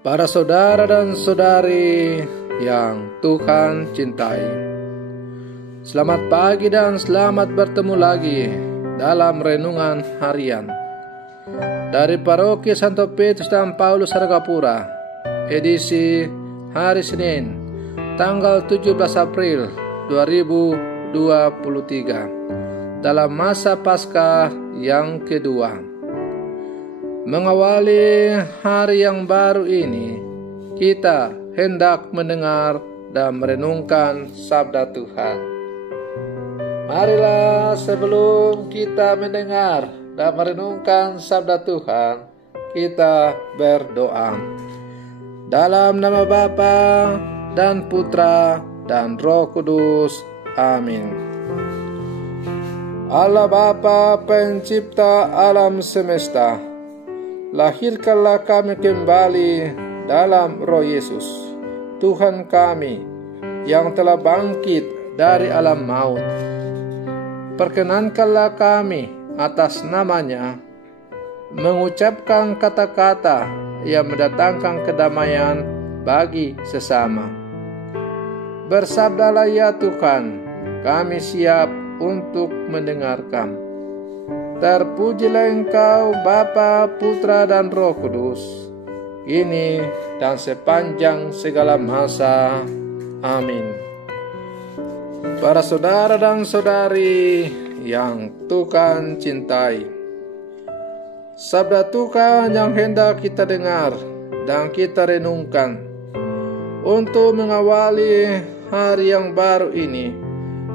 Para saudara dan saudari yang Tuhan cintai, selamat pagi dan selamat bertemu lagi dalam renungan harian dari Paroki Santo Petrus dan Paulus Hargapura, edisi hari Senin, tanggal 17 April 2023, dalam masa Paskah yang kedua. Mengawali hari yang baru ini, kita hendak mendengar dan merenungkan sabda Tuhan. Marilah sebelum kita mendengar dan merenungkan sabda Tuhan, kita berdoa. Dalam nama Bapa dan Putra dan Roh Kudus. Amin. Allah Bapa, pencipta alam semesta, lahirkanlah kami kembali dalam Roh Yesus, Tuhan kami yang telah bangkit dari alam maut. Perkenankanlah kami atas namanya mengucapkan kata-kata yang mendatangkan kedamaian bagi sesama. Bersabdalah ya Tuhan, kami siap untuk mendengarkan. Terpujilah Engkau Bapa, Putra dan Roh Kudus, kini dan sepanjang segala masa. Amin. Para saudara dan saudari yang Tuhan cintai, sabda Tuhan yang hendak kita dengar dan kita renungkan untuk mengawali hari yang baru ini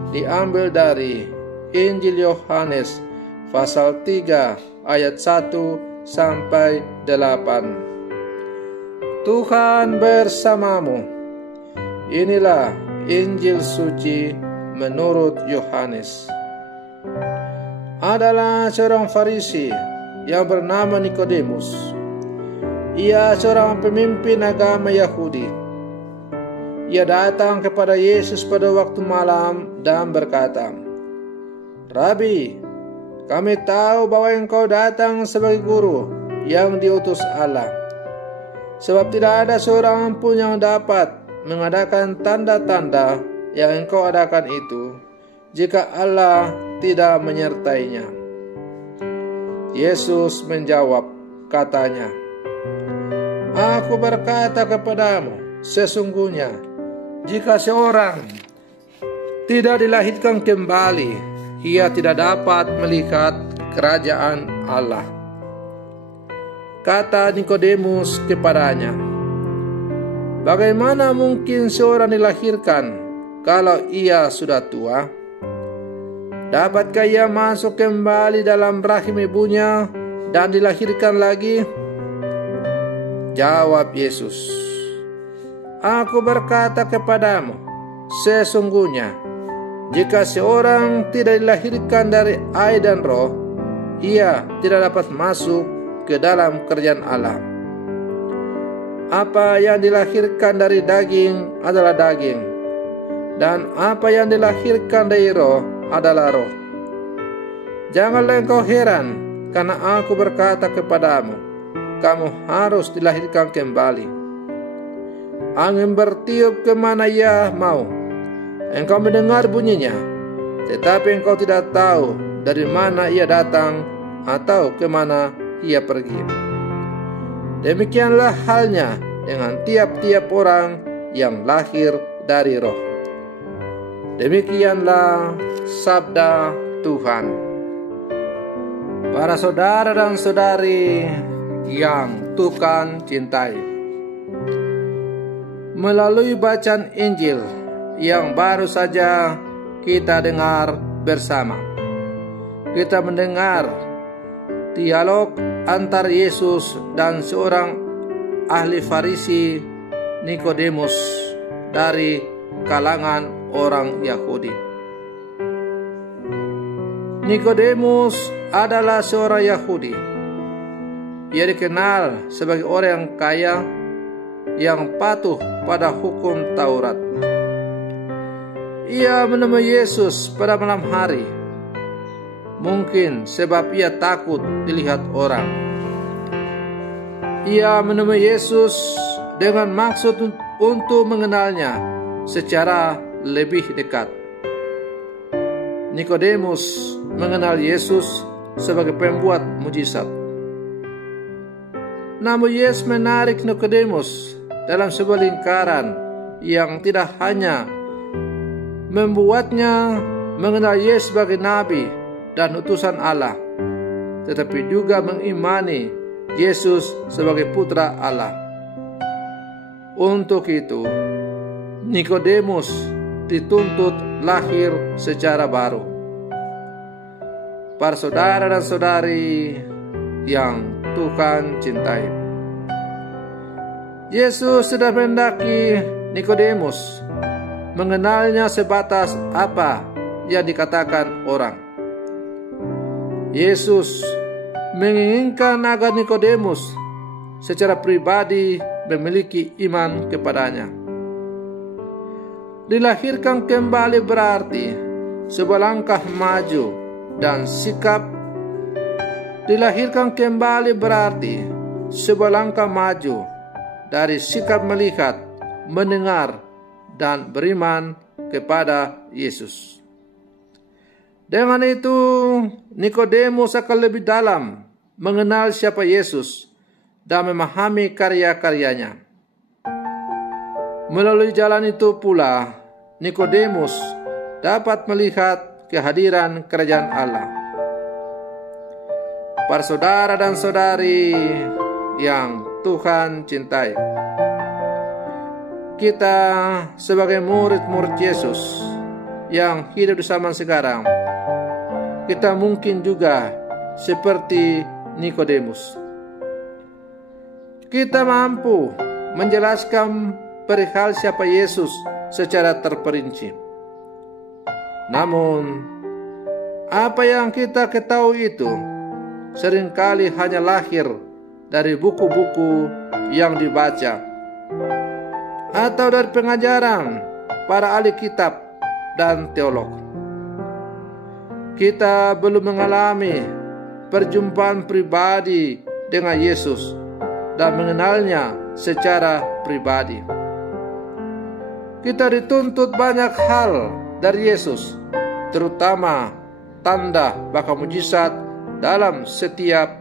diambil dari Injil Yohanes pasal 3 ayat 1 sampai 8. Tuhan bersamamu. Inilah Injil suci menurut Yohanes. Adalah seorang Farisi yang bernama Nikodemus. Ia seorang pemimpin agama Yahudi. Ia datang kepada Yesus pada waktu malam dan berkata, "Rabi, kami tahu bahwa Engkau datang sebagai guru yang diutus Allah. Sebab tidak ada seorang pun yang dapat mengadakan tanda-tanda yang Engkau adakan itu, jika Allah tidak menyertainya." Yesus menjawab, katanya, "Aku berkata kepadamu, sesungguhnya, jika seorang tidak dilahirkan kembali, ia tidak dapat melihat kerajaan Allah." Kata Nikodemus kepadanya, "Bagaimana mungkin seorang dilahirkan kalau ia sudah tua? Dapatkah ia masuk kembali dalam rahim ibunya dan dilahirkan lagi?" Jawab Yesus, "Aku berkata kepadamu, sesungguhnya, jika seorang tidak dilahirkan dari air dan roh, ia tidak dapat masuk ke dalam kerajaan Allah. Apa yang dilahirkan dari daging adalah daging, dan apa yang dilahirkan dari roh adalah roh. Janganlah engkau heran, karena aku berkata kepadamu, kamu harus dilahirkan kembali. Angin bertiup kemana ia mau. Engkau mendengar bunyinya, tetapi engkau tidak tahu dari mana ia datang atau kemana ia pergi. Demikianlah halnya dengan tiap-tiap orang yang lahir dari roh." Demikianlah sabda Tuhan. Para saudara dan saudari yang Tuhan cintai, melalui bacaan Injil yang baru saja kita dengar bersama, kita mendengar dialog antara Yesus dan seorang ahli Farisi, Nikodemus, dari kalangan orang Yahudi. Nikodemus adalah seorang Yahudi. Ia dikenal sebagai orang yang kaya, yang patuh pada hukum Taurat. Ia menemui Yesus pada malam hari, mungkin sebab ia takut dilihat orang. Ia menemui Yesus dengan maksud untuk mengenalnya secara lebih dekat. Nikodemus mengenal Yesus sebagai pembuat mujizat. Namun Yesus menarik Nikodemus dalam sebuah lingkaran yang tidak hanya membuatnya mengenal Yesus sebagai nabi dan utusan Allah, tetapi juga mengimani Yesus sebagai putra Allah. Untuk itu, Nikodemus dituntut lahir secara baru. Para saudara dan saudari yang Tuhan cintai, Yesus sudah mendaki Nikodemus mengenalnya sebatas apa yang dikatakan orang. Yesus menginginkan agar Nikodemus secara pribadi memiliki iman kepadanya. Dilahirkan kembali berarti sebuah langkah maju dan sikap. Dilahirkan kembali berarti sebuah langkah maju dari sikap melihat, mendengar, dan beriman kepada Yesus. Dengan itu, Nikodemus akan lebih dalam mengenal siapa Yesus dan memahami karya-karyanya. Melalui jalan itu pula, Nikodemus dapat melihat kehadiran kerajaan Allah. Para saudara dan saudari yang Tuhan cintai, kita sebagai murid-murid Yesus yang hidup di zaman sekarang, kita mungkin juga seperti Nikodemus. Kita mampu menjelaskan perihal siapa Yesus secara terperinci. Namun, apa yang kita ketahui itu seringkali hanya lahir dari buku-buku yang dibaca atau dari pengajaran para ahli kitab dan teolog. Kita belum mengalami perjumpaan pribadi dengan Yesus dan mengenalnya secara pribadi. Kita dituntut banyak hal dari Yesus, terutama tanda bahkan mujizat dalam setiap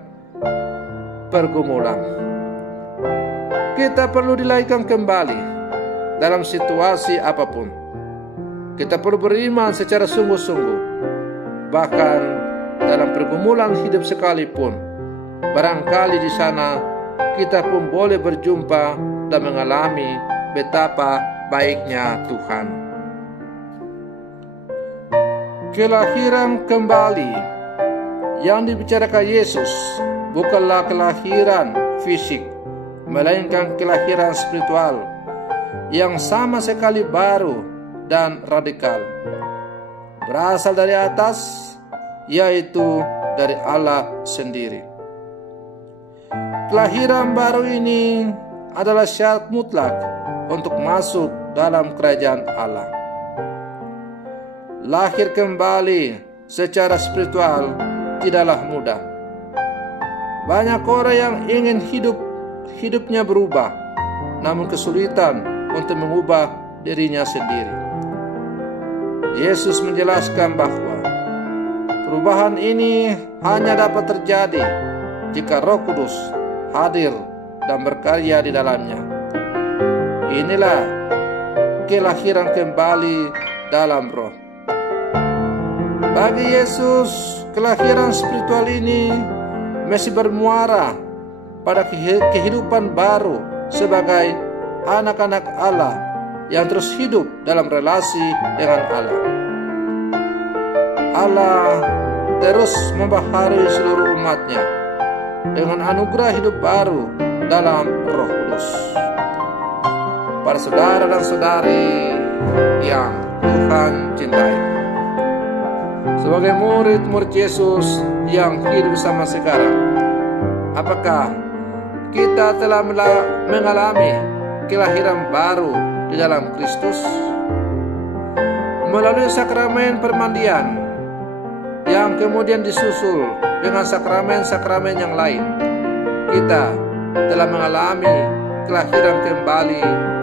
pergumulan. Kita perlu dilahirkan kembali dalam situasi apapun. Kita perlu beriman secara sungguh-sungguh. Bahkan dalam pergumulan hidup sekalipun, barangkali di sana kita pun boleh berjumpa dan mengalami betapa baiknya Tuhan. Kelahiran kembali yang dibicarakan Yesus bukanlah kelahiran fisik, melainkan kelahiran spiritual yang sama sekali baru dan radikal. Berasal dari atas, yaitu dari Allah sendiri. Kelahiran baru ini adalah syarat mutlak untuk masuk dalam kerajaan Allah. Lahir kembali secara spiritual tidaklah mudah. Banyak orang yang ingin hidupnya berubah, namun kesulitan untuk mengubah dirinya sendiri. Yesus menjelaskan bahwa perubahan ini hanya dapat terjadi jika Roh Kudus hadir dan berkarya di dalamnya. Inilah kelahiran kembali dalam Roh. Bagi Yesus, kelahiran spiritual ini masih bermuara pada kehidupan baru sebagai anak-anak Allah yang terus hidup dalam relasi dengan Allah. Allah terus membaharui seluruh umatnya dengan anugerah hidup baru dalam Roh Kudus. Para saudara dan saudari yang Tuhan cintai, sebagai murid-murid Yesus yang hidup sama sekarang, apakah kita telah mengalami kelahiran baru di dalam Kristus? Melalui sakramen permandian yang kemudian disusul dengan sakramen-sakramen yang lain, kita telah mengalami kelahiran kembali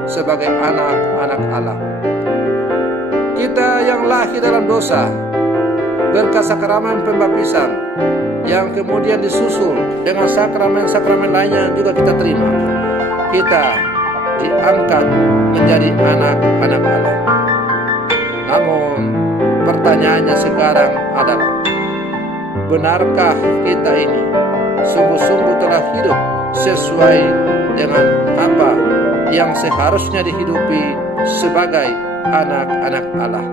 sebagai anak-anak Allah. Kita yang lahir dalam dosa, berkat sakramen pembaptisan yang kemudian disusul dengan sakramen-sakramen lainnya juga kita terima, kita diangkat menjadi anak-anak Allah. Namun pertanyaannya sekarang adalah, benarkah kita ini sungguh-sungguh telah hidup sesuai dengan apa yang seharusnya dihidupi sebagai anak-anak Allah?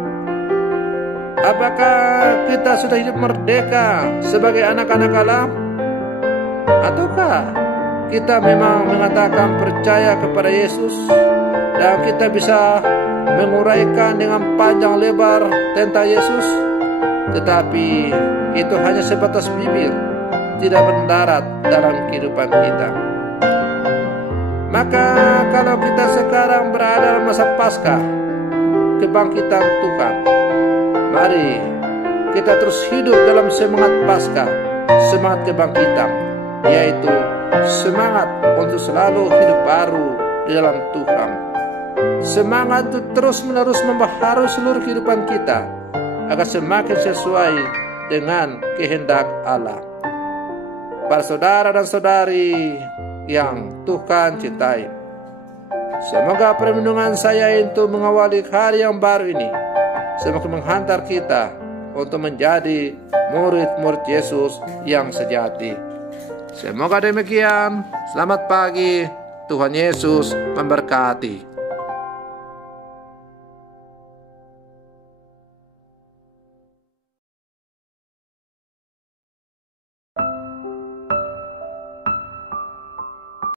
Apakah kita sudah hidup merdeka sebagai anak-anak Allah? Ataukah kita memang mengatakan percaya kepada Yesus dan kita bisa menguraikan dengan panjang lebar tentang Yesus, tetapi itu hanya sebatas bibir, tidak mendarat dalam kehidupan kita? Maka kalau kita sekarang berada dalam masa Paskah, kebangkitan Tuhan, mari kita terus hidup dalam semangat Paskah, semangat kebangkitan, yaitu semangat untuk selalu hidup baru di dalam Tuhan. Semangat untuk terus-menerus membaharui seluruh kehidupan kita agar semakin sesuai dengan kehendak Allah. Para saudara dan saudari yang Tuhan cintai, semoga perlindungan saya untuk mengawali hari yang baru ini semakin menghantar kita untuk menjadi murid-murid Yesus yang sejati. Semoga demikian. Selamat pagi. Tuhan Yesus memberkati.